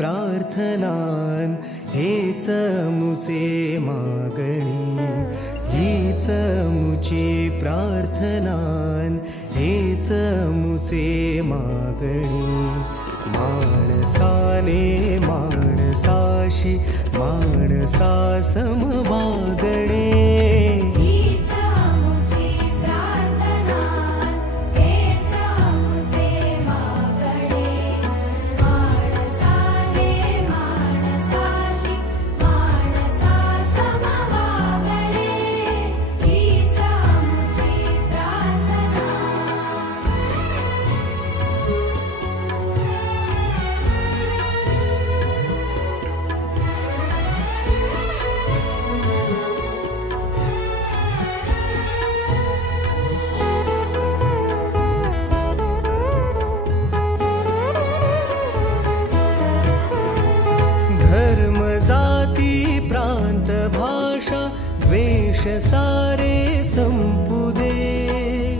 प्रार्थनान हेच मुचे मागणी, हीच मुची प्रार्थनान हेच मुचे मागणी। माणसाने माणसाशी माणसा समवागणे, द्वेष सारे संपुदे,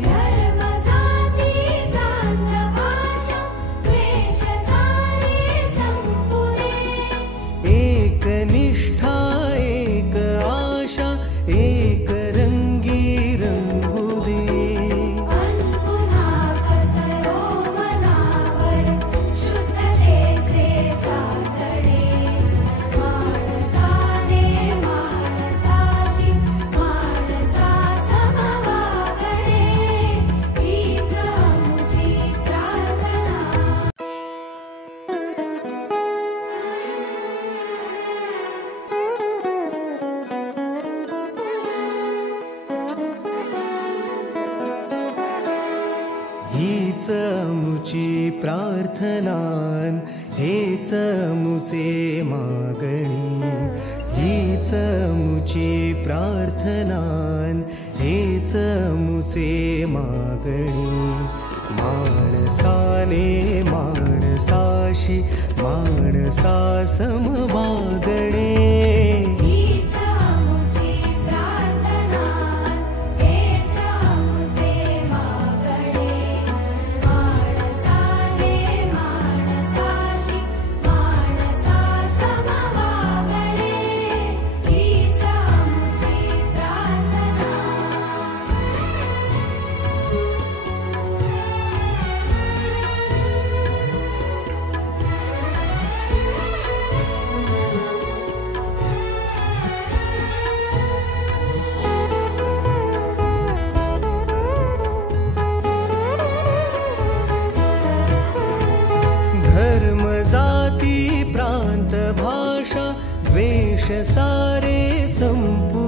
धर्म जाती प्रांत भाषा द्वेष सारे संपुदे। एक निष्ठा एक आशा एक रंगी रंगुदे, पुन्हा पसरो मनावर शुद्धतेचे चांदणे। माणसाने माणसाशी माणसा समवागणे, हीच मुची प्रार्थना। हीच मुची प्रार्थनान हेच मुचे मागणी, हीच मुची प्रार्थनान हेच मुचे मागणी। माणसाने माणसाशी माणसा समवागणे, हीच मुची प्रार्थना हेच मुचे मागणे। माणसाने माणसाशी माणसा समवागणे, हीच मुची प्रार्थना। धर्म जाती प्रांत भाषा द्वेष सारे संपु